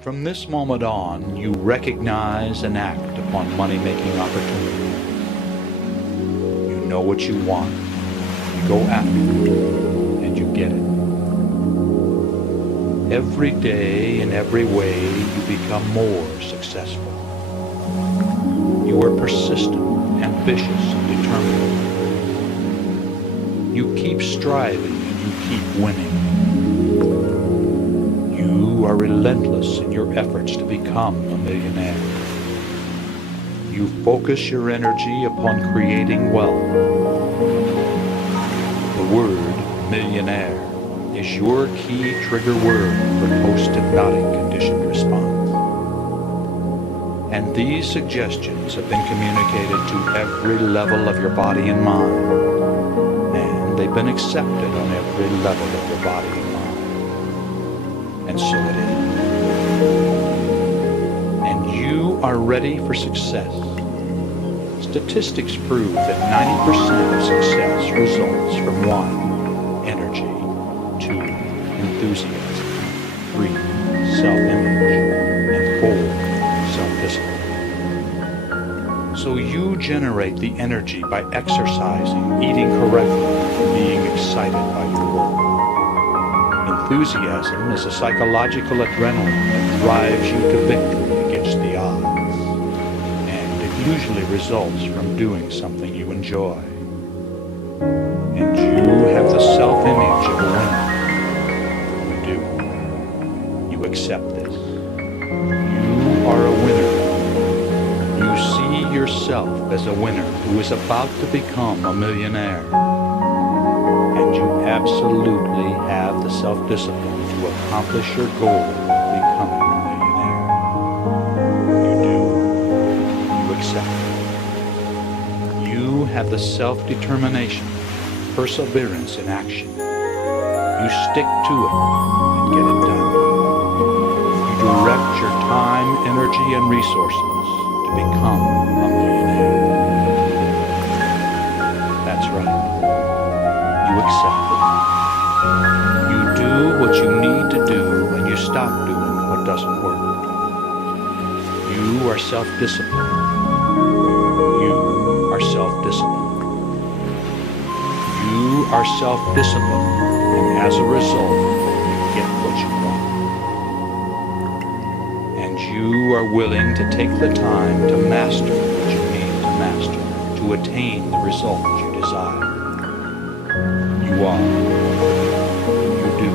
From this moment on, you recognize and act upon money-making opportunities. You know what you want, you go after it, and you get it. Every day, in every way, you become more successful. You are persistent, ambitious, and determined. You keep striving and you keep winning. You are relentless in your efforts to become a millionaire. You focus your energy upon creating wealth. The word millionaire is your key trigger word for post-hypnotic conditioned response. And these suggestions have been communicated to every level of your body and mind, and they've been accepted on every level of your body and mind. And so it is. And you are ready for success. Statistics prove that 90% of success results from 1, energy, 2, enthusiasm, 3, self-image, and 4, self-discipline. So you generate the energy by exercising, eating correctly, and being excited by your work. Enthusiasm is a psychological adrenaline that drives you to victory against the odds, and it usually results from doing something you enjoy. And you have the self-image of a winner. You do. You accept this. You are a winner. You see yourself as a winner who is about to become a millionaire. And you absolutely have the self-discipline to accomplish your goal of becoming a millionaire. You do. You accept it. You have the self-determination, perseverance in action. You stick to it and get it done. You direct your time, energy, and resources to become a millionaire. That's right. You accept it. You do what you need to do and you stop doing what doesn't work. You are self-disciplined. You are self-disciplined. You are self-disciplined, and as a result, you get what you want. And you are willing to take the time to master what you need to master to attain the results you desire. You are. You do.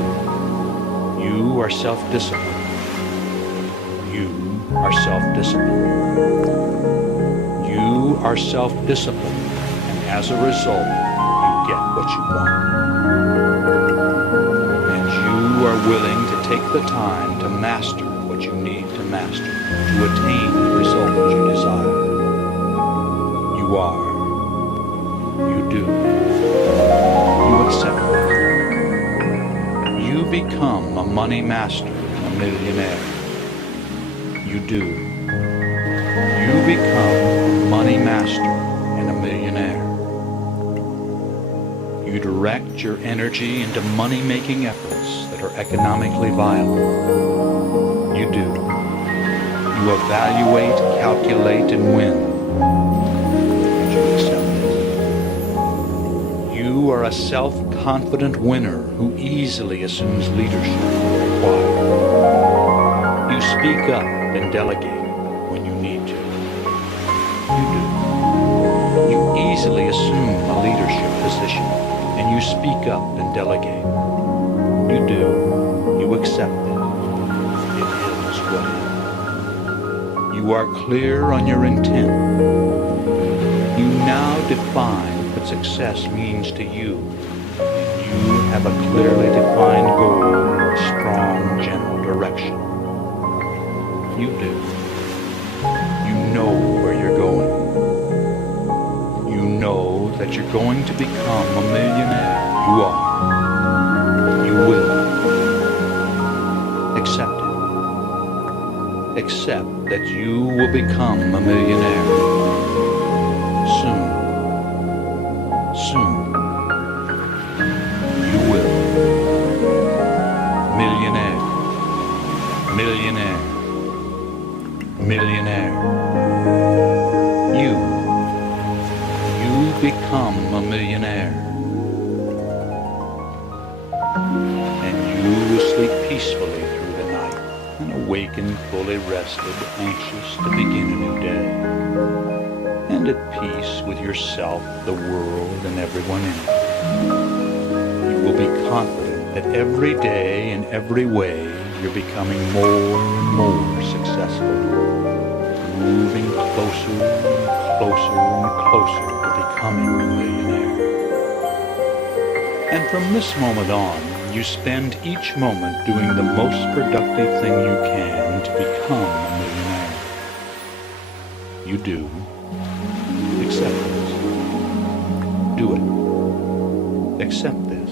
You are self-disciplined. You are self-disciplined. You are self-disciplined, and as a result, you get what you want. And you are willing to take the time to master what you need to master to attain the results you desire. You are. You do. You accept it. You become a money master and a millionaire. You do. You become a money master and a millionaire. You direct your energy into money-making efforts that are economically viable. You do. You evaluate, calculate, and win. And you accept it. You are a self-confident winner who easily assumes leadership when required. You speak up and delegate when you need to. You do. You easily assume a leadership position, and you speak up and delegate. You do. You accept it. It is what it is. You are clear on your intent. You now define what success means to you. You have a clearly defined goal or a strong general direction. You do. You know where you're going. You know that you're going to become a millionaire. You are. You will. Accept it. Accept that you will become a millionaire. Soon. Soon. You will. Millionaire. Millionaire. millionaire. You become a millionaire. And you will sleep peacefully through the night and awaken fully rested, anxious to begin a new day, and at peace with yourself, the world, and everyone in it. You will be confident that every day in every way you're becoming more and more successful, moving closer and closer and closer to becoming a millionaire. And from this moment on, you spend each moment doing the most productive thing you can to become a millionaire. You do. Accept this. Do it. Accept this.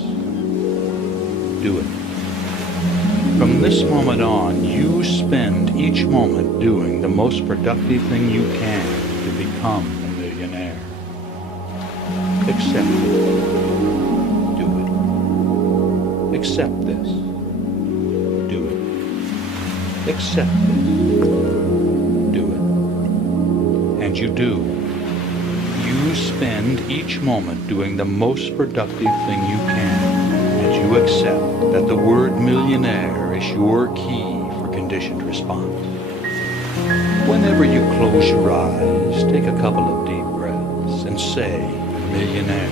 Do it. From this moment on, you spend each moment doing the most productive thing you can to become a millionaire. Accept it. Do it. Accept this. Do it. Accept this. Do it. And you do. You spend each moment doing the most productive thing you can, and you accept that the word millionaire is your key for conditioned response. Whenever you close your eyes, take a couple of deep breaths and say, millionaire.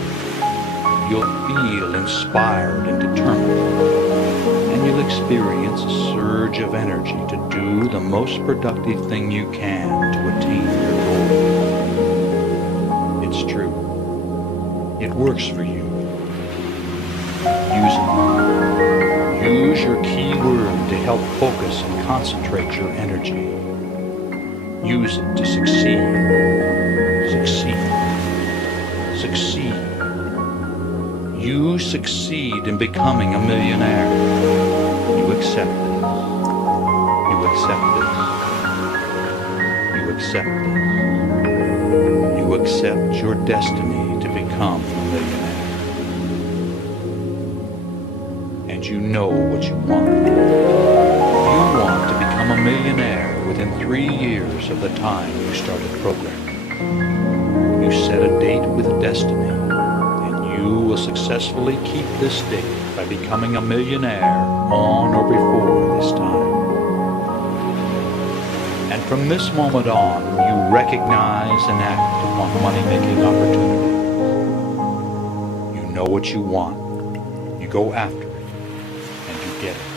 You'll feel inspired and determined, and you'll experience a surge of energy to do the most productive thing you can to attain your goal. It's true. It works for you. Use it. Use your key word to help focus and concentrate your energy. Use it to succeed. Succeed. Succeed. You succeed in becoming a millionaire. You accept this. You accept this. You accept this. You accept your destiny to become a millionaire. And you know what you want. You want to become a millionaire within 3 years of the time you started programming. You set a date with destiny, and you will successfully keep this date by becoming a millionaire on or before this time. And from this moment on, you recognize and act upon money-making opportunities. You know what you want, you go after it, and you get it.